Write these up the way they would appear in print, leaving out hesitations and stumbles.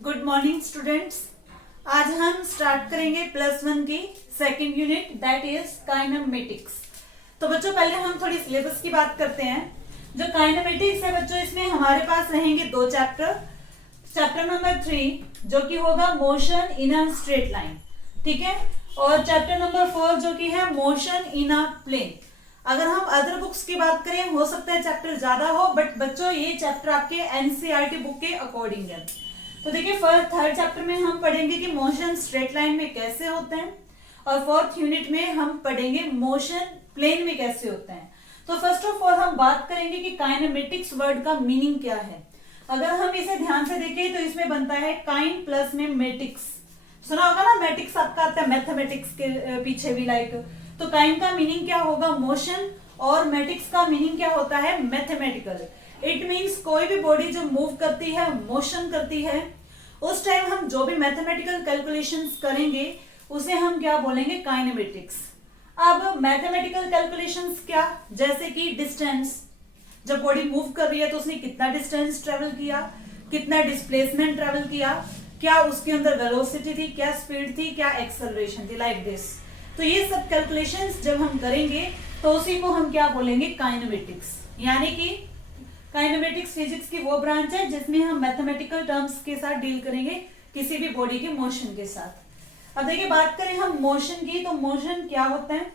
Good morning students. आज हम start करेंगे +1 की second unit that is kinematics. तो बच्चों पहले हम थोड़ी सिलेबस की बात करते हैं। जो काइनेमेटिक्स है बच्चों, इसमें हमारे पास रहेंगे 2 चैप्टर। चैप्टर नंबर 3 जो कि होगा motion in a straight line, ठीक है, और चैप्टर नंबर 4 जो कि है मोशन इन अ प्लेन। अगर हम अदर बुक्स की बात करें हो सकता है चैप्टर ज्यादा हो, बट बच्चों ये चैप्टर आपके एनसीईआरटी बुक के अकॉर्डिंग है। तो देखिए थर्ड चैप्टर में हम पढ़ेंगे कि मोशन स्ट्रेट लाइन में कैसे होते हैं, और फोर्थ यूनिट में हम पढ़ेंगे मोशन प्लेन में कैसे होते हैं। तो फर्स्ट ऑफ ऑल हम बात करेंगे कि काइनेमेटिक्स वर्ड का मीनिंग क्या है। अगर हम इसे ध्यान से देखें तो इसमें बनता है काइन प्लस में मेटिक्स। सुना होगा ना, मेटिक्स आपका आता है मैथमेटिक्स के पीछे भी लाइक। तो काइन का मीनिंग क्या होगा, मोशन, और मेटिक्स का मीनिंग क्या होता है, मैथमेटिकल। इट मीन्स कोई भी बॉडी जो मूव करती है, मोशन करती है, उस टाइम हम जो भी मैथमेटिकल कैलकुलेशंस करेंगे उसे हम क्या बोलेंगे, काइनेमेटिक्स। अब मैथमेटिकल कैलकुलेशंस क्या, जैसे कि डिस्टेंस, जब बॉडी मूव कर रही है तो उसने कितना डिस्टेंस ट्रेवल किया, कितना डिस्प्लेसमेंट ट्रेवल किया, क्या उसके अंदर वेलोसिटी थी, क्या स्पीड थी, क्या एक्सेलरेशन थी, लाइक दिस। तो ये सब कैलकुलेशंस जब हम करेंगे तो उसी को हम क्या बोलेंगे, काइनेमेटिक्स। यानी कि काइनेमेटिक्स फिजिक्स की वो ब्रांच है जिसमें हम मैथमेटिकल टर्म्स के साथ डील करेंगे, किसी भी बॉडी के मोशन के साथ। अब देखिए बात करें हम मोशन की, तो मोशन क्या होता है।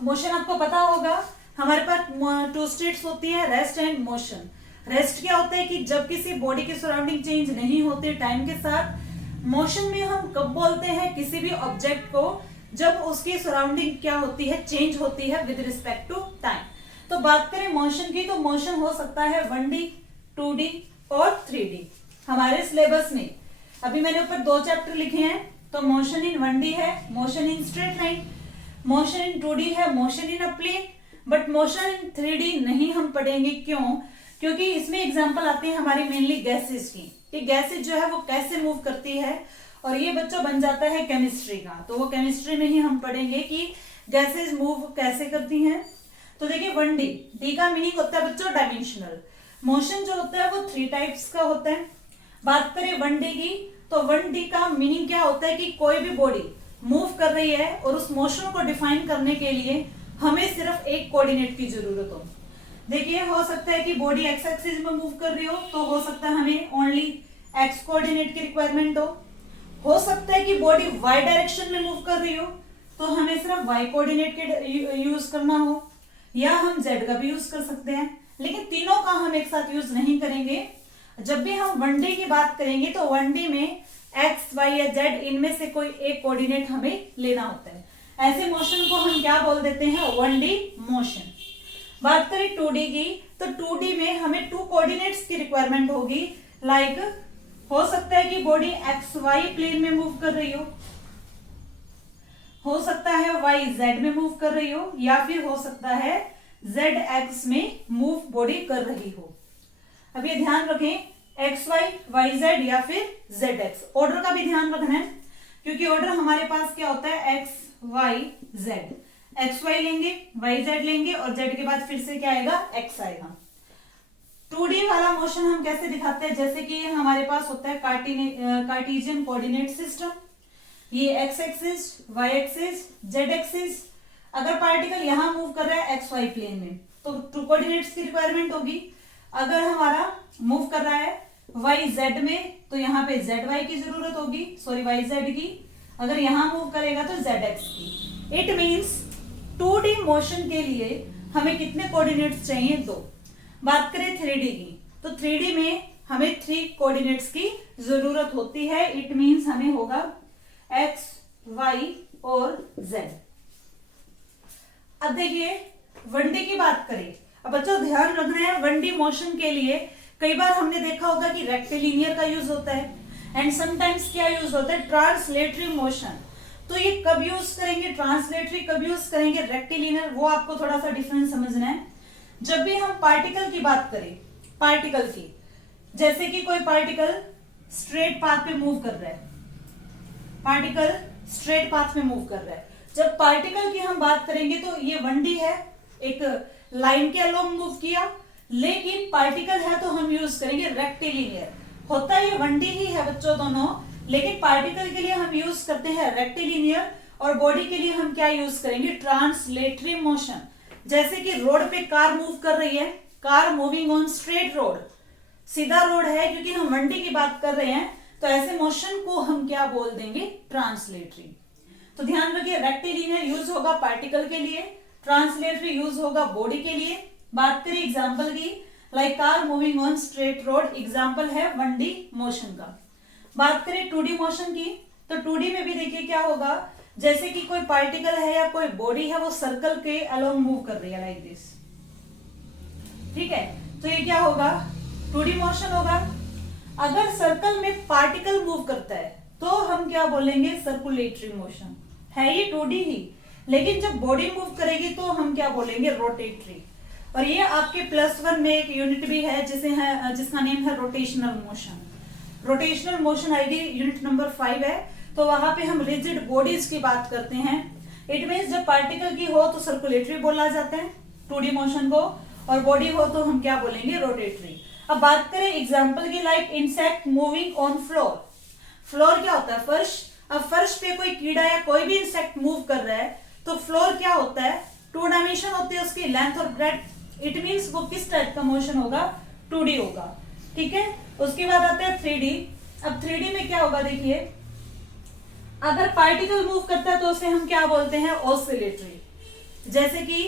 मोशन आपको पता होगा, हमारे पास 2 स्टेट्स होती है, रेस्ट एंड मोशन। रेस्ट क्या होता है कि जब किसी बॉडी के सराउंडिंग चेंज नहीं होते टाइम के साथ। मोशन में हम कब बोलते हैं किसी भी ऑब्जेक्ट को, जब उसकी सराउंडिंग क्या होती है, चेंज होती है विद रिस्पेक्ट टू टाइम। तो बात करें मोशन की, तो मोशन हो सकता है 1D, 2D और 3D। हमारे सिलेबस में अभी मैंने ऊपर 2 चैप्टर लिखे हैं, तो मोशन इन 1D है, motion in straight line, motion in 2D है, motion in a plane, but motion in 3D नहीं हम पढ़ेंगे। क्यों? क्योंकि इसमें एग्जांपल आती है हमारी मेनली गैसेस की, कि गैसेस जो है वो कैसे मूव करती है, और ये बच्चों बन जाता है केमिस्ट्री का। तो वो केमिस्ट्री में ही हम पढ़ेंगे कि गैसेस मूव कैसे करती हैं। तो देखिए 1D, डी का मीनिंग होता है बच्चों डायमेंशनल। मोशन जो होता है वो 3 टाइप्स का होता है। बात करें 1D की, तो 1D का मीनिंग क्या होता है कि कोई भी बॉडी मूव कर रही है और उस मोशन को डिफाइन करने के लिए हमें सिर्फ एक कोऑर्डिनेट की जरूरत हो। देखिए हो सकता है कि बॉडी एक्स एक्सिस में मूव कर रही हो, तो हो सकता है हमें ओनली एक्स कोऑर्डिनेट की रिक्वायरमेंट हो सकता है कि बॉडी वाई डायरेक्शन में मूव कर रही हो, तो हमें सिर्फ वाई कोऑर्डिनेट के यूज करना हो, या हम जेड का भी यूज कर सकते हैं। लेकिन तीनों का हम एक साथ यूज नहीं करेंगे। जब भी हम 1D की बात करेंगे तो 1D में एक्स, वाई या जेड इनमें से कोई एक कोऑर्डिनेट हमें लेना होता है। ऐसे मोशन को हम क्या बोल देते हैं, 1D मोशन। बात करें 2D की, तो 2D में हमें 2 कोऑर्डिनेट्स की रिक्वायरमेंट होगी। लाइक हो सकता है कि बॉडी एक्स वाई प्लेन में मूव कर रही हो सकता है वाई जेड में मूव कर रही हो, या फिर हो सकता है जेड एक्स में मूव बॉडी कर रही हो। अब ये ध्यान रखें, एक्स वाई, वाई जेड या फिर जेड एक्स। ऑर्डर का भी ध्यान रखना है, क्योंकि ऑर्डर हमारे पास क्या होता है, x y z. X y लेंगे, वाई जेड लेंगे, और जेड के बाद फिर से क्या आएगा, एक्स आएगा। 2D वाला मोशन हम कैसे दिखाते हैं, जैसे कि हमारे पास होता है कार्टेशियन कोऑर्डिनेट सिस्टम। ये x axis, y axis, z axis. अगर पार्टिकल यहां मूव कर रहा है एक्स वाई प्लेन में, तो 2 कोऑर्डिनेट्स की रिक्वायरमेंट होगी। अगर हमारा मूव कर रहा है वाई जेड में, तो यहाँ पे जेड वाई की जरूरत होगी, सॉरी वाई जेड की। अगर यहां मूव करेगा तो जेड एक्स की। इट मीन्स 2D मोशन के लिए हमें कितने कोऑर्डिनेट्स चाहिए, 2। बात करें 3D की, तो 3D में हमें 3 कोऑर्डिनेट्स की जरूरत होती है। इट मीन्स हमें होगा एक्स, वाई और जेड। अब देखिए 1D की बात करें। अब बच्चों ध्यान रखना है, 1D मोशन के लिए कई बार हमने देखा होगा कि रेक्टिलिनियर का यूज होता है, एंड समटाइम्स क्या यूज होता है, ट्रांसलेटरी मोशन। तो ये कब यूज करेंगे, ट्रांसलेटरी कब यूज करेंगे, रेक्टिलिनियर, वो आपको थोड़ा सा डिफरेंस समझना है। जब भी हम पार्टिकल की बात करें, पार्टिकल की, जैसे कि कोई पार्टिकल स्ट्रेट पाथ पे मूव कर रहा है, पार्टिकल स्ट्रेट पाथ में मूव कर रहा है। जब पार्टिकल की हम बात करेंगे तो ये 1D है, एक लाइन के अलोंग मूव किया, लेकिन पार्टिकल है तो हम यूज करेंगे रेक्टिलिनियर। होता ये 1D ही है बच्चों दोनों, लेकिन पार्टिकल के लिए हम यूज करते हैं रेक्टिलिनियर और बॉडी के लिए हम क्या यूज करेंगे, ट्रांसलेटरी मोशन। जैसे कि रोड पे कार मूव कर रही है, car moving on straight road, सीधा रोड है, क्योंकि हम 1D की बात कर रहे हैं, तो ऐसे मोशन को हम क्या बोल देंगे, ट्रांसलेटरी। तो ध्यान रखिए, रेक्टिलिनियर यूज होगा पार्टिकल के लिए, ट्रांसलेटरी यूज होगा बॉडी के लिए। बात करें एग्जाम्पल की, like car moving on straight road, example है 1D मोशन का। बात करें 2D मोशन की, तो 2D में भी देखिए क्या होगा, जैसे कि कोई पार्टिकल है या कोई बॉडी है, वो सर्कल के अलोंग मूव कर रही है लाइक दिस, ठीक है, तो ये क्या होगा, 2D मोशन होगा। अगर सर्कल में पार्टिकल मूव करता है तो हम क्या बोलेंगे, सर्कुलेटरी मोशन। है ये 2D ही, लेकिन जब बॉडी मूव करेगी तो हम क्या बोलेंगे, रोटेटरी। और ये आपके +1 में एक यूनिट भी है जिसका नेम है रोटेशनल मोशन। रोटेशनल मोशन आएगी यूनिट नंबर 5 है, तो वहां पे हम रिजिड बॉडीज की बात करते हैं। इट मीन्स जब पार्टिकल की हो तो सर्कुलेटरी बोला जाता है 2D मोशन को, और बॉडी हो तो हम क्या बोलेंगे, रोटेटरी। अब बात करें एग्जाम्पल की, like insect moving on floor. Floor क्या होता है, फर्श। अब फर्श पे कोई कीड़ा या कोई भी इंसेक्ट मूव कर रहा है, तो फ्लोर क्या होता है, 2 डायमेंशन होते हैं उसकी, लेंथ और ब्रेड्थ। इट मीन्स वो किस टाइप का मोशन होगा, 2D होगा, ठीक है। उसके बाद आता है 3D। अब 3D में क्या होगा, देखिए अगर पार्टिकल मूव करता है तो उसे हम क्या बोलते हैं, ऑसिलेटरी। जैसे कि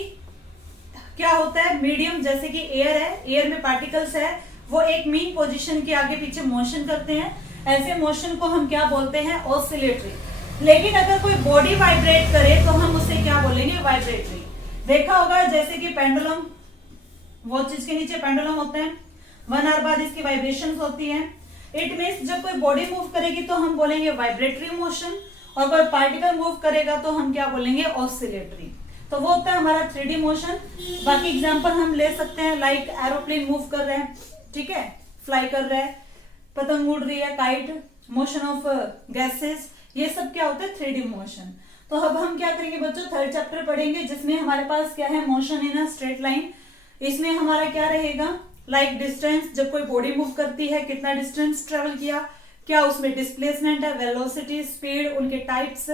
क्या होता है, मीडियम, जैसे कि एयर है, एयर में पार्टिकल्स है, वो एक मीन पोजीशन के आगे पीछे मोशन करते हैं, ऐसे मोशन को हम क्या बोलते हैं, ऑसिलेटरी। लेकिन अगर कोई बॉडी वाइब्रेट करे तो हम उसे क्या बोलेंगे, वाइब्रेटरी। देखा होगा जैसे कि पेंडुलम, वॉचेस के नीचे पेंडुलम होते हैं, 1 आवर बाद इसकी वाइब्रेशन होती है। इट मीन्स जब कोई बॉडी मूव करेगी तो हम बोलेंगे वाइब्रेटरी मोशन, और कोई पार्टिकल मूव करेगा तो हम क्या बोलेंगे, ऑसिलेटरी। तो वो होता है हमारा 3D मोशन। बाकी एग्जांपल हम ले सकते हैं, लाइक एरोप्लेन मूव कर रहे हैं, ठीक है, फ्लाई कर रहा है, पतंग उड़ रही है, काइट, मोशन ऑफ गैसेस, ये सब क्या होता है, 3D मोशन। तो अब हम क्या करेंगे बच्चों, 3rd चैप्टर पढ़ेंगे, जिसमें हमारे पास क्या है, motion in a straight line. इसमें हमारा क्या रहेगा, लाइक डिस्टेंस, जब कोई बॉडी मूव करती है कितना डिस्टेंस ट्रेवल किया, क्या उसमें डिस्प्लेसमेंट है, वेलोसिटी, स्पीड, उनके टाइप्स,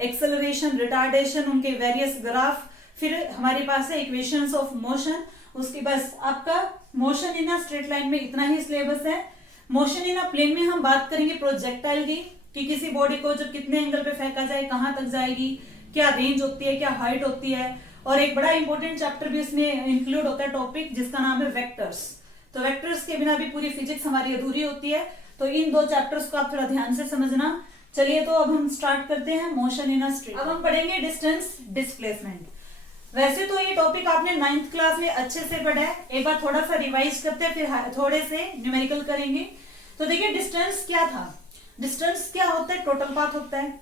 एक्सेलरेशन, रिटार्डेशन, उनके वेरियस ग्राफ, फिर हमारे पास है इक्वेशंस ऑफ मोशन। उसके बस आपका motion in a straight line में इतना ही सिलेबस है। मोशन इन अ प्लेन में हम बात करेंगे प्रोजेक्टाइल की, कि किसी बॉडी को जब कितने एंगल पे फेंका जाए, कहां तक जाएगी, क्या रेंज होती है, क्या हाइट होती है। और एक बड़ा इंपॉर्टेंट चैप्टर भी इसमें इंक्लूड होता है टॉपिक, जिसका नाम है वेक्टर्स। तो वेक्टर्स के बिना भी पूरी फिजिक्स हमारी अधूरी होती है, तो इन 2 चैप्टर्स को आप थोड़ा ध्यान से समझना। चलिए तो अब हम स्टार्ट करते हैं मोशन इन अ स्ट्रेट। अब हम पढ़ेंगे डिस्टेंस डिस्प्लेसमेंट। वैसे तो ये टॉपिक आपने 9th क्लास में अच्छे से पढ़ा है, एक बार थोड़ा सा रिवाइज करते हैं, फिर थोड़े से न्यूमेरिकल करेंगे। तो देखिए डिस्टेंस क्या था, डिस्टेंस क्या होता है, टोटल पाथ होता है।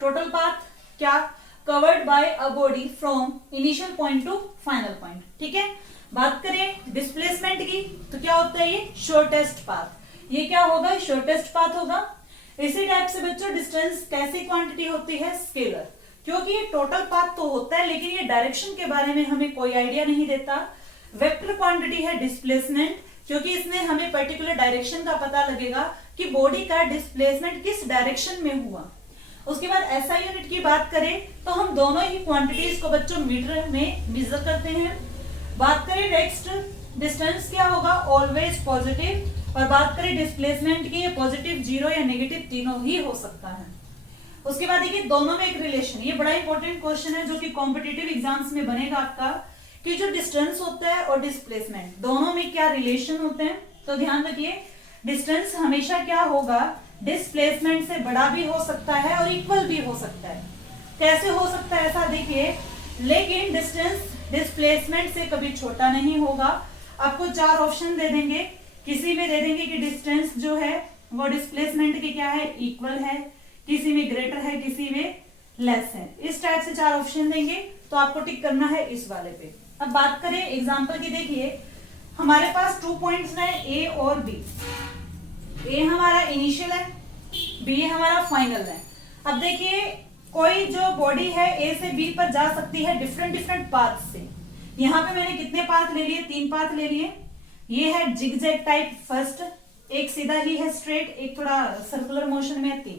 टोटल पाथ क्या, covered by a body from initial point two final point, ठीक है। बात करें डिस्प्लेसमेंट की, तो क्या होता है, ये शॉर्टेस्ट पाथ। ये क्या होगा, शॉर्टेस्ट पाथ होगा। इसी टाइप से बच्चों डिस्टेंस कैसी क्वांटिटी होती है, स्केलर, क्योंकि ये टोटल पाथ तो होता है, लेकिन ये डायरेक्शन के बारे में हमें कोई आइडिया नहीं देता। वेक्टर क्वांटिटी है डिस्प्लेसमेंट, क्योंकि इसमें हमें पर्टिकुलर डायरेक्शन का पता लगेगा कि बॉडी का डिस्प्लेसमेंट किस डायरेक्शन में हुआ। उसके बाद एसआई यूनिट की बात करें तो हम दोनों ही क्वांटिटीज को बच्चों मीटर में मेजर करते हैं। बात करें नेक्स्ट, डिस्टेंस क्या होगा, ऑलवेज पॉजिटिव। और बात करें डिस्प्लेसमेंट की, पॉजिटिव, 0 या नेगेटिव तीनों ही हो सकता है। उसके बाद देखिए दोनों में एक रिलेशन, ये बड़ा इंपॉर्टेंट क्वेश्चन है जो कि कॉम्पिटिटिव एग्जाम्स में बनेगा आपका, कि जो डिस्टेंस होता है और डिस्प्लेसमेंट दोनों में क्या रिलेशन होते हैं। तो ध्यान रखिए, डिस्टेंस हमेशा क्या होगा, डिस्प्लेसमेंट से बड़ा भी हो सकता है और इक्वल भी हो सकता है। कैसे हो सकता है ऐसा देखिए, लेकिन डिस्टेंस डिस्प्लेसमेंट से कभी छोटा नहीं होगा। आपको 4 ऑप्शन दे देंगे, किसी में दे देंगे कि डिस्टेंस जो है वो डिस्प्लेसमेंट के क्या है, इक्वल है, किसी में ग्रेटर है, किसी में लेस है। इस टाइप से 4 ऑप्शन देंगे, तो आपको टिक करना है इस वाले पे। अब बात करें एग्जांपल की, देखिए हमारे पास 2 पॉइंट्स हैं, ए और बी। ए हमारा इनिशियल है, बी हमारा फाइनल है। अब देखिए कोई जो बॉडी है ए से बी पर जा सकती है डिफरेंट पाथ से, यहाँ पे मैंने कितने पाथ ले लिए, 3 पाथ ले लिए। ये है जिगजैग टाइप फर्स्ट, एक सीधा ही है स्ट्रेट, एक थोड़ा सर्कुलर मोशन में है 3।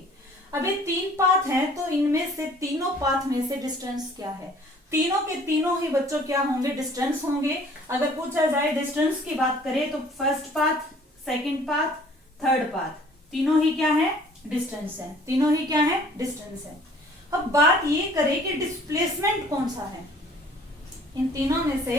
अब ये 3 पाथ हैं, तो इनमें से तीनों पाथ में से डिस्टेंस क्या है? तीनों के तीनों ही बच्चों क्या होंगे? डिस्टेंस होंगे। अगर पूछा जाए डिस्टेंस की बात करें तो first path, second path, third path, तीनों ही क्या है? डिस्टेंस है। तीनों ही क्या है? डिस्टेंस है। अब बात ये करें कि डिस्प्लेसमेंट कौन सा है, इन तीनों में से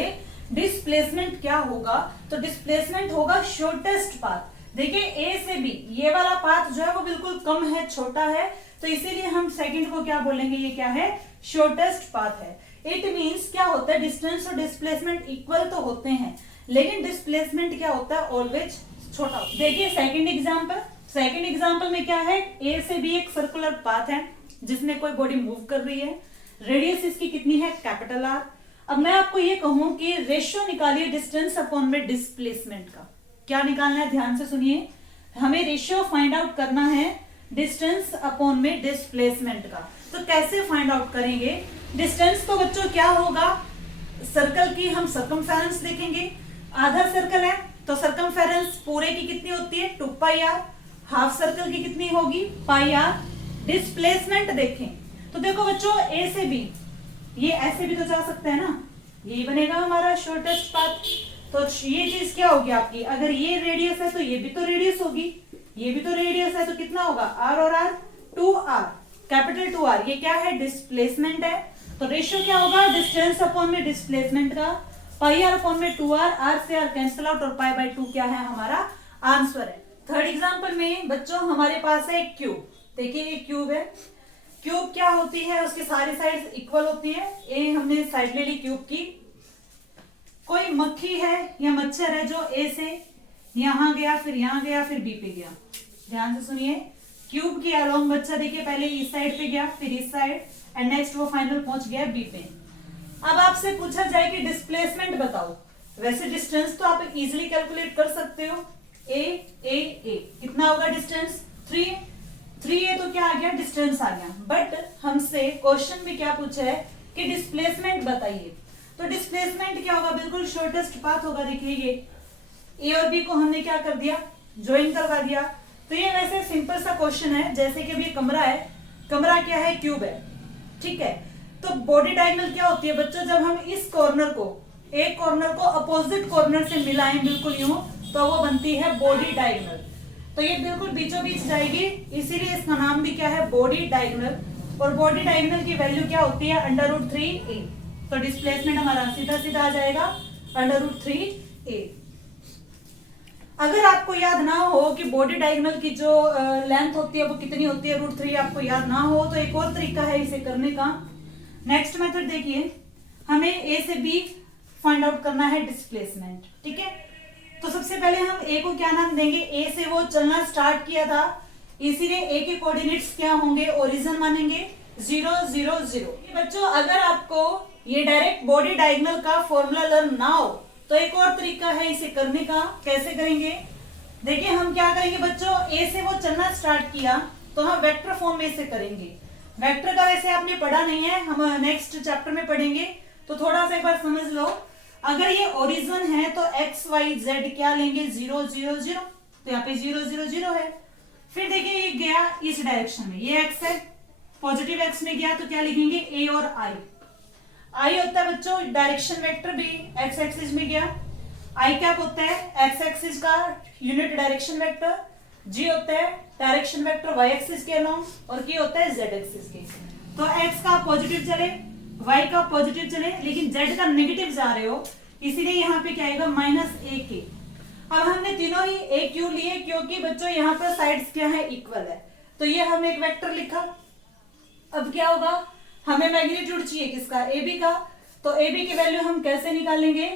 डिस्प्लेसमेंट क्या होगा? तो डिस्प्लेसमेंट होगा शॉर्टेस्ट पाथ। देखिए ए से बी ये वाला पाथ जो है वो बिल्कुल कम है, छोटा है, तो इसीलिए हम सेकंड को क्या बोलेंगे? ये क्या है? शॉर्टेस्ट पाथ है। इट मींस क्या होता है? डिस्टेंस और डिस्प्लेसमेंट इक्वल तो होते हैं, लेकिन डिस्प्लेसमेंट क्या होता है? ऑलवेज छोटा। देखिए सेकंड एग्जांपल, सेकंड एग्जांपल में क्या है? ए से बी एक सर्कुलर पाथ है जिसमें कोई बॉडी मूव कर रही है, रेडियस इसकी कितनी है? Capital R. अब मैं आपको ये कहूं कि रेशियो निकालिए डिस्टेंस अपॉन में डिस्प्लेसमेंट का। क्या निकालना है? ध्यान से सुनिए, हमें रेशियो फाइंड आउट करना है डिस्टेंस अपॉन में डिस्प्लेसमेंट का। तो कैसे फाइंड आउट करेंगे? डिस्टेंस तो बच्चों क्या होगा? सर्कल की हम सर्कमफेरेंस देखेंगे, आधा सर्कल है तो सर्कमफेरेंस पूरे की कितनी होती है? 2 पाई आर। हाफ सर्कल की कितनी होगी? पाई आर। डिस्प्लेसमेंट देखें तो देखो बच्चों ए से बी ये ऐसे भी तो जा सकता है ना, यही बनेगा हमारा शॉर्टेस्ट पाथ। तो ये चीज क्या होगी आपकी? अगर ये रेडियस है तो ये भी तो रेडियस होगी, ये भी तो रेडियस है, तो कितना होगा? आर और आर 2r, कैपिटल 2r। ये क्या है? डिस्प्लेसमेंट है। तो रेशियो क्या होगा? डिस्टेंस अपॉन में डिस्प्लेसमेंट का, पाई आर अपॉन में 2r, आर से आर कैंसिल आउट और पाई बाय 2 क्या है? हमारा आंसर है। थर्ड एग्जाम्पल में बच्चों हमारे पास है एक क्यूब। देखिए ये क्यूब है। क्यूब क्या होती है? उसकी सारी साइड्स इक्वल होती है। ए हमने साइड ले ली क्यूब की। कोई मक्खी है या मच्छर है जो ए से यहां गया, फिर यहां गया, फिर बी पे गया। ध्यान से सुनिए, क्यूब की अलोंग बच्चा देखिए पहले इस साइड पे गया, फिर इस साइड, एंड नेक्स्ट वो फाइनल पहुंच गया बी पे। अब आपसे पूछा जाए कि डिस्प्लेसमेंट बताओ, वैसे डिस्टेंस तो आप इजिली कैलकुलेट कर सकते हो। ए कितना होगा डिस्टेंस? 3a तो क्या आ गया? डिस्टेंस आ गया। बट हमसे क्वेश्चन में क्या पूछा है कि डिस्प्लेसमेंट बताइए। तो डिस्प्लेसमेंट क्या होगा? बिल्कुल शॉर्टेस्ट पाथ होगा। देखिए ये ए और बी को हमने क्या कर दिया? ज्वाइन करवा दिया। तो ये वैसे सिंपल सा क्वेश्चन है, जैसे कि अभी कमरा है, कमरा क्या है? क्यूब है, ठीक है। तो बॉडी डायगोनल क्या होती है बच्चों? जब हम इस कॉर्नर को, एक कॉर्नर को अपोजिट कॉर्नर से मिलाएं बिल्कुल यूं, तो वो बनती है बॉडी डायगोनल। तो ये बिल्कुल बीचों बीच जाएगी, इसीलिए इसका नाम भी क्या है? Body diagonal. और बॉडी डायगोनल की वैल्यू क्या होती है? √3a। तो डिस्प्लेसमेंट हमारा सीधा सीधा आ जाएगा √3a। अगर आपको याद ना हो कि बॉडी डायगोनल की जो लेंथ होती है वो कितनी होती है, √3, आपको याद ना हो तो एक और तरीका है इसे करने का। नेक्स्ट मेथड देखिए, हमें ए से बी फाइंड आउट करना है डिस्प्लेसमेंट, ठीक है। तो सबसे पहले हम ए को क्या नाम देंगे? ए से वो चलना स्टार्ट किया था, इसीलिए ए के कोऑर्डिनेट्स क्या होंगे? ओरिजिन मानेंगे 0 0 0। बच्चों अगर आपको ये डायरेक्ट बॉडी डायगोनल का फॉर्मूला लर्न ना हो तो एक और तरीका है इसे करने का। कैसे करेंगे? देखिए हम क्या करेंगे बच्चों, ए से वो चलना स्टार्ट किया तो हम वेक्टर फॉर्म में इसे करेंगे। वेक्टर का वैसे आपने पढ़ा नहीं है, हम नेक्स्ट चैप्टर में पढ़ेंगे, तो थोड़ा सा एक बार समझ लो। अगर ये ओरिजिन है तो एक्स वाई जेड क्या लेंगे? 0 0 0। तो यहाँ पे 0 0 0 है। फिर देखिए ये गया इस डायरेक्शन में, ये एक्स है, पॉजिटिव एक्स में गया तो क्या लिखेंगे? ए और आई। आई होता है बच्चों डायरेक्शन वेक्टर, भी एक्स एक्सिस में गया। आई क्या होता है? एक्स एक्सिस का यूनिट डायरेक्शन वेक्टर। जी होता है डायरेक्शन वेक्टर वाई एक्सिस के अलोंग, और के होता है जेड एक्सिस के। तो एक्स का पॉजिटिव चले, वाई का पॉजिटिव चले, लेकिन जेड का नेगेटिव जा रहे हो, इसीलिए यहाँ पे क्या आएगा? -a। अब हमने तीनों ही ए क्यू लिए क्योंकि बच्चों यहाँ पर साइड्स क्या है? इक्वल है। तो ये हमने एक वेक्टर लिखा। अब क्या होगा? हमें मैग्नीट्यूड चाहिए किसका? ए बी का। तो ए बी की वैल्यू हम कैसे निकालेंगे?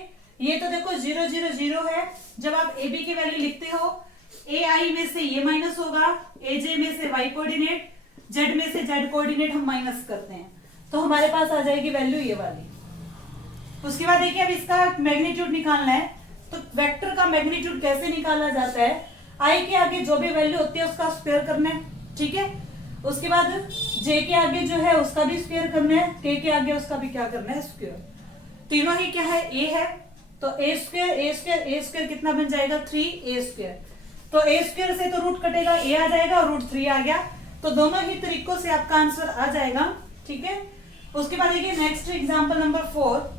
ये तो देखो 0 0 0 है। जब आप ए बी की वैल्यू लिखते हो, ए आई में से ये माइनस होगा, ए जे में से वाई कोऑर्डिनेट, जेड में से जेड कोऑर्डिनेट हम माइनस करते हैं, तो हमारे पास आ जाएगी वैल्यू ये वाली। उसके बाद देखिए अब इसका मैग्नीट्यूड निकालना है। तो वेक्टर का मैग्नीट्यूड कैसे निकाला जाता है? आई के आगे जो भी वैल्यू होती है उसका स्क्वायर करना है, ठीक है। उसके बाद जे के आगे जो है उसका भी स्क्वायर करना है, के आगे उसका भी क्या करना है? स्क्वायर। तीनों ही क्या है, ए है, तो ए स्क्वायर कितना बन जाएगा 3a²। तो ए स्क्वायर से तो रूट कटेगा, ए आ जाएगा और √3 आ गया। तो दोनों ही तरीकों से आपका आंसर आ जाएगा। ठीक है, उसके बाद देखिए नेक्स्ट एग्जांपल नंबर 4।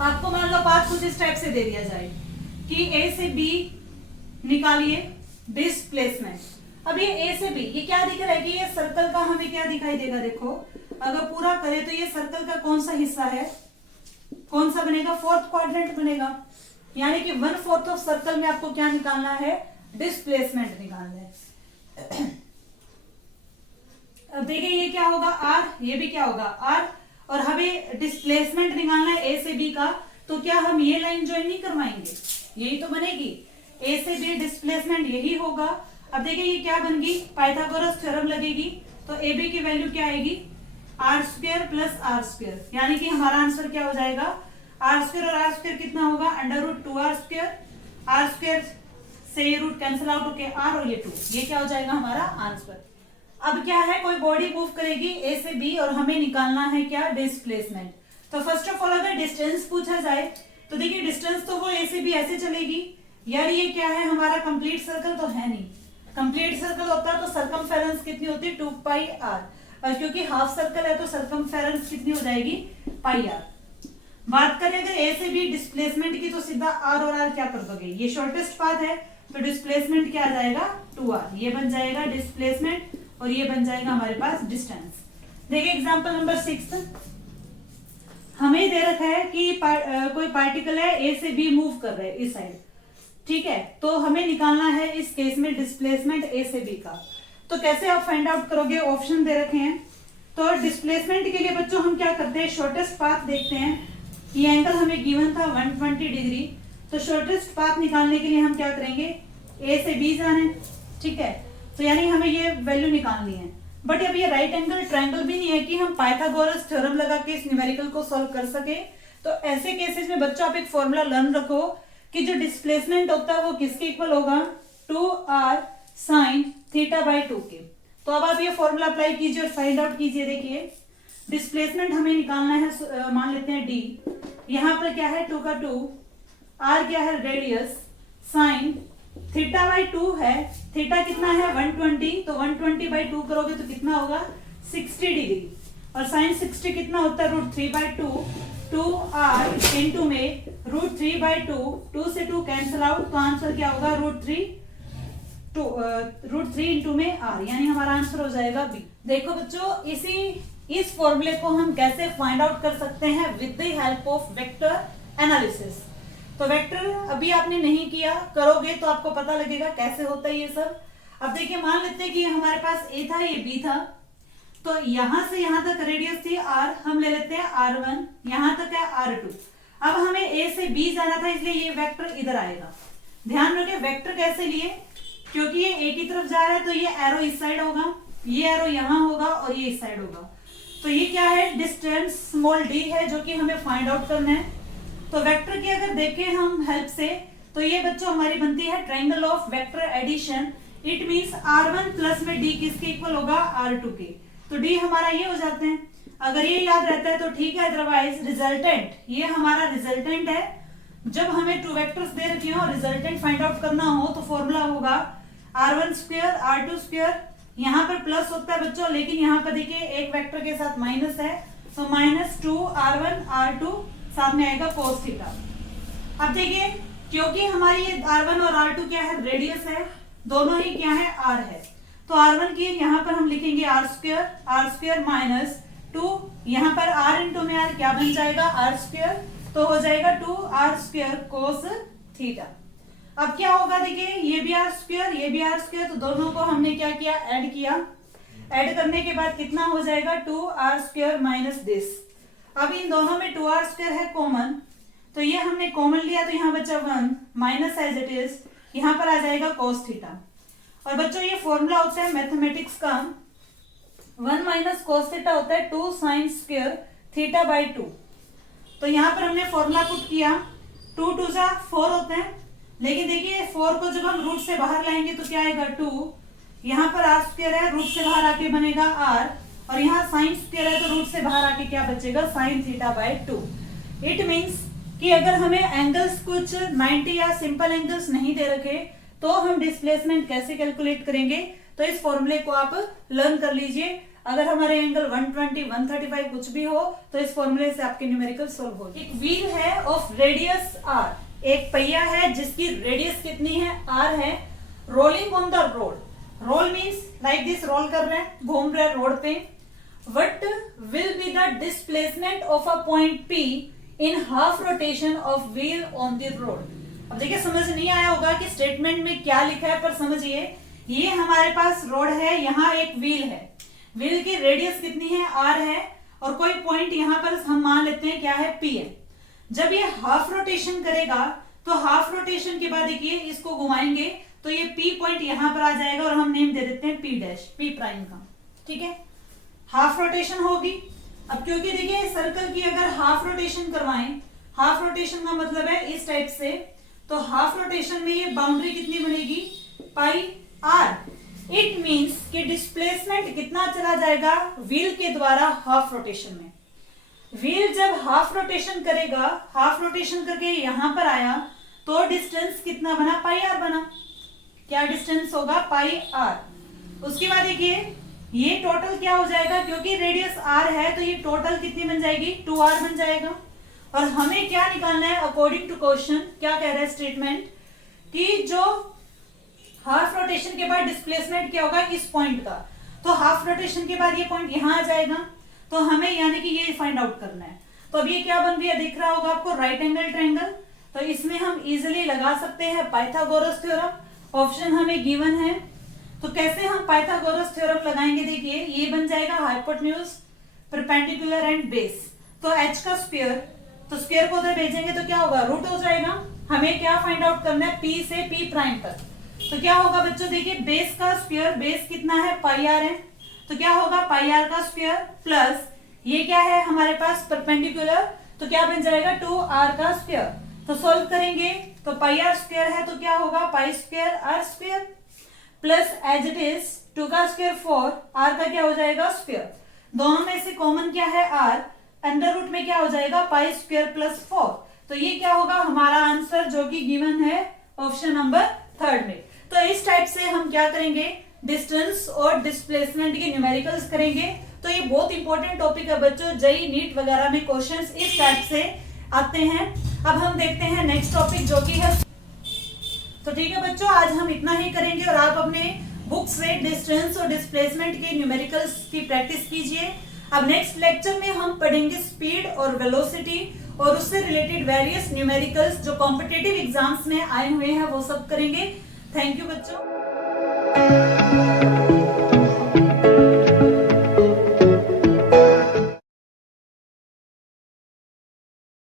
आपको मान लो पाथ कुछ इस टाइप से दे दिया जाए कि ए से बी निकालिए डिस्प्लेसमेंट। अब ये ए से बी, ये क्या दिख रहा है कि ये सर्कल का हमें क्या दिखाई देगा, देखो अगर पूरा करें तो ये सर्कल का कौन सा हिस्सा है, कौन सा बनेगा, 4th क्वाड्रेंट बनेगा। यानी कि 1/4 ऑफ सर्कल में आपको क्या निकालना है, डिस्प्लेसमेंट निकालना है। अब देखिए ये क्या होगा आर, ये भी क्या होगा आर, और हमें डिस्प्लेसमेंट निकालना है ए से बी का। तो क्या हम ये लाइन ज्वाइन नहीं करवाएंगे, यही तो बनेगी, ए से बी डिस्प्लेसमेंट यही होगा। अब देखिए ये क्या बन गई, पाइथागोरस थ्योरम लगेगी। तो ए बी की वैल्यू क्या आएगी, r² + r²। यानी कि हमारा आंसर क्या हो जाएगा, r² और r² कितना होगा, √2r²। r² से ये रूट कैंसिल आउट होके r और ये 2, ये क्या हो जाएगा हमारा आंसर। अब क्या है, कोई बॉडी मूव करेगी ए से बी और हमें निकालना है क्या, डिस्प्लेसमेंट। तो फर्स्ट ऑफ ऑल अगर डिस्टेंस पूछा जाए तो देखिए डिस्टेंस तो वो ए से बी ऐसे चलेगी। यार ये क्या है, हमारा कंप्लीट सर्कल तो है नहीं। कंप्लीट सर्कल होता है तो सरकमफेरेंस कितनी होती है, 2πr, और क्योंकि हाफ सर्कल है तो सरकमफेरेंस कितनी हो जाएगी, πr। बात करें अगर ए से बी डिस्प्लेसमेंट की तो सीधा r और r क्या कर दोगे, ये शॉर्टेस्ट पाथ है तो डिस्प्लेसमेंट क्या आ जाएगा 2r, ये बन जाएगा डिस्प्लेसमेंट और ये बन जाएगा हमारे पास डिस्टेंस। देखिए एग्जांपल नंबर 6, हमें दे रखा है कि कोई पार्टिकल है ए से बी मूव कर रहे हैं इस साइड। ठीक है, तो हमें निकालना है इस केस में डिस्प्लेसमेंट ए से बी का। तो कैसे आप फाइंड आउट करोगे, ऑप्शन दे रखे हैं। तो डिस्प्लेसमेंट के लिए बच्चों हम क्या करते हैं, शॉर्टेस्ट पाथ देखते हैं। ये एंगल हमें गिवन था 120 डिग्री, तो शॉर्टेस्ट पाथ निकालने के लिए हम क्या करेंगे, ए से बी जाने। ठीक है, तो यानी हमें ये वैल्यू निकालनी है। बट अब ये राइट एंगल ट्रायंगल भी नहीं है कि हम पाइथागोरस थ्योरम लगा के इस न्यूमेरिकल को सॉल्व कर सके। तो ऐसे केसेस में बच्चों आप एक फॉर्मूला लर्न रखो कि जो डिस्प्लेसमेंट होता है वो किसके इक्वल होगा, 2r sin θ/2 के। तो अब आप ये फॉर्मूला अप्लाई कीजिए और फाइंड आउट कीजिए। देखिए डिस्प्लेसमेंट हमें निकालना है, मान लेते हैं d, यहाँ पर क्या है 2 का 2, r क्या है रेडियस, साइन θ/2 है, थीटा कितना है 120, तो 120/2 करोगे तो कितना होगा 60 डिग्री, और साइन 60 कितना होता है √3/2, 2r इंटू में √3/2, 2 से 2 कैंसिल आउट, तो आंसर क्या होगा √3 इंटू में r, यानी हमारा आंसर हो जाएगा बी। देखो बच्चों इस फॉर्मूले को हम कैसे फाइंड आउट कर सकते हैं, with the help of vector analysis. तो वेक्टर अभी आपने नहीं किया, करोगे तो आपको पता लगेगा कैसे होता है ये सब। अब देखिए मान लेते हैं कि हमारे पास ए था, ये बी था, तो यहां से यहां तक रेडियस थी r, हम ले लेते हैं r1, यहां तक है r2। अब हमें ए से बी जाना था, इसलिए ये वेक्टर इधर आएगा। ध्यान रखिए वेक्टर कैसे लिए, क्योंकि ये ए की तरफ जा रहा है तो ये एरो इस साइड होगा, ये एरो यहां होगा और ये इस साइड होगा। तो ये क्या है, डिस्टेंस स्मॉल d है जो कि हमें फाइंड आउट करना है। तो वेक्टर की अगर देखें हम हेल्प से, तो ये बच्चों हमारी बनती है triangle of vector addition. It means r1 plus में d किसके इक्वल होगा, r2 के। तो d हमारा ये हो जाते हैं, अगर ये याद रहता है तो ठीक है, अदरवाइज रिजल्टेंट, ये हमारा रिजल्टेंट है। जब हमें 2 वेक्टर्स दे रखे हो और रिजल्टेंट फाइंड आउट करना हो तो फॉर्मूला होगा r1² r2²। यहाँ पर प्लस होता है बच्चों, लेकिन यहाँ पर देखिए एक वेक्टर के साथ माइनस है, तो -2r1 r2, साथ में आएगा cos थीटा। अब देखिए क्योंकि हमारी ये r1 और r2 क्या है, रेडियस है, दोनों ही क्या है r है, तो r1 की यहाँ पर हम लिखेंगे r² माइनस 2, यहाँ पर r इंटू में r क्या बन जाएगा r², तो हो जाएगा 2r² cos थीटा। अब क्या होगा देखिए, ये भी r², ये भी r², तो दोनों को हमने क्या किया, ऐड किया। ऐड करने के बाद कितना हो जाएगा 2r² माइनस दिस। अब इन दोनों में 2r² है कॉमन, तो ये हमने कॉमन लिया तो यहाँ बचा 1 माइनस एज इट इज, यहाँ पर आ जाएगा cos थीटा। और बच्चों ये फॉर्मूला होता है मैथमेटिक्स का, 1 माइनस cos थीटा होता है 2 sin स्क्वायर θ/2। तो यहाँ पर हमने फॉर्मूला पुट किया, 2 2 जा 4 होते हैं, लेकिन देखिए 4 को जब हम रूट से बाहर लाएंगे तो क्या आएगा 2, यहाँ पर r² है, रूट से बाहर आके बनेगा r, और यहाँ साइन स्क्वायर है तो रूट से बाहर आके क्या बचेगा sin θ/2। इट मीन्स कि अगर हमें एंगल्स कुछ 90 या सिंपल एंगल्स नहीं दे रखे तो हम डिस्प्लेसमेंट कैसे कैलकुलेट करेंगे, तो इस फॉर्मूले को आप लर्न कर लीजिए। अगर हमारे एंगल 120, 135 कुछ भी हो तो इस फॉर्मूले से आपके न्यूमेरिकल सॉल्व हो। एक व्हील है ऑफ रेडियस r, एक पहिया है जिसकी रेडियस कितनी है, r है, rolling on the road. Roll means like this, roll कर रहे हैं, घूम रहे हैं रोड पे। What will be the displacement of a point P in half rotation of wheel on the road. अब देखिए समझ नहीं आया होगा कि स्टेटमेंट में क्या लिखा है, पर समझिए ये हमारे पास रोड है, यहाँ एक व्हील है, व्हील की रेडियस कितनी है, r है, और कोई पॉइंट यहाँ पर हम मान लेते हैं क्या है, P है। जब ये हाफ रोटेशन करेगा तो हाफ रोटेशन के बाद देखिए इसको घुमाएंगे तो ये P पॉइंट यहाँ पर आ जाएगा और हम नेम दे देते हैं P डैश, P प्राइम का, ठीक है। हाफ रोटेशन होगी। अब क्योंकि देखिए सर्कल की अगर हाफ रोटेशन करवाएं, हाफ रोटेशन का मतलब है इस टाइप से, तो हाफ रोटेशन में ये बाउंड्री कितनी बनेगी, पाई r। इट मींस कि डिस्प्लेसमेंट कितना चला जाएगा व्हील के द्वारा हाफ रोटेशन में। व्हील जब हाफ रोटेशन करेगा, हाफ रोटेशन करके यहां पर आया तो डिस्टेंस कितना बना, पाई r बना। क्या डिस्टेंस होगा, पाई r। उसके बाद देखिए ये टोटल क्या हो जाएगा, क्योंकि रेडियस r है तो ये टोटल कितनी बन जाएगी, 2r बन जाएगा। और हमें क्या निकालना है, अकॉर्डिंग टू क्वेश्चन क्या कह रहा है स्टेटमेंट, कि जो हाफ रोटेशन के बाद डिस्प्लेसमेंट क्या होगा इस पॉइंट का, तो हाफ रोटेशन के बाद ये पॉइंट यहां आ जाएगा, तो हमें यानी कि ये फाइंड आउट करना है। तो अब ये क्या बन रही है, दिख रहा होगा आपको, राइट एंगल ट्रायंगल। तो इसमें हम इजिली लगा सकते हैं पाइथागोरस थ्योरम, ऑप्शन हमें गिवन है। तो कैसे हम पाइथागोरस थ्योरम लगाएंगे, देखिए ये बन जाएगा हाइपोटेन्यूज, परपेंडिकुलर एंड बेस। तो h का स्क्वायर, तो स्क्वायर को उधर भेजेंगे तो क्या होगा, रूट हो जाएगा। हमें क्या फाइंड आउट करना है, P से P प्राइम तक। तो क्या होगा बच्चों, देखिए बेस का स्क्वायर, बेस कितना है, पाई r है, तो क्या होगा पाई r का स्क्वायर प्लस ये क्या है हमारे पास परपेंडिकुलर, तो क्या बन जाएगा 2r का स्क्वायर। तो सॉल्व करेंगे तो पाई r स्क्वायर है तो क्या होगा, pi square r square plus as it is 2 का स्क्वायर 4, r का क्या हो जाएगा स्क्वायर, दोनों में से कॉमन क्या है r, अंडर रूट में क्या हो जाएगा पाई स्क्वायर प्लस 4। तो ये क्या होगा हमारा आंसर जो कि गिवन है ऑप्शन नंबर 3 में। तो इस टाइप से हम क्या करेंगे, डिस्टेंस और डिस्प्लेसमेंट के न्यूमेरिकल्स करेंगे। तो ये बहुत इंपॉर्टेंट टॉपिक है बच्चों, जेईई नीट वगैरह में क्वेश्चंस इस टाइप से आते हैं। अब हम देखते हैं नेक्स्ट टॉपिक जो कि है, तो ठीक है बच्चों आज हम इतना ही करेंगे और आप अपने बुक से डिस्टेंस और डिस्प्लेसमेंट के न्यूमेरिकल्स की प्रैक्टिस कीजिए। अब नेक्स्ट लेक्चर में हम पढ़ेंगे स्पीड और वेलोसिटी और उससे रिलेटेड वेरियस न्यूमेरिकल्स जो कॉम्पिटिटिव एग्जाम्स में आए हुए हैं वो सब करेंगे। थैंक यू बच्चों।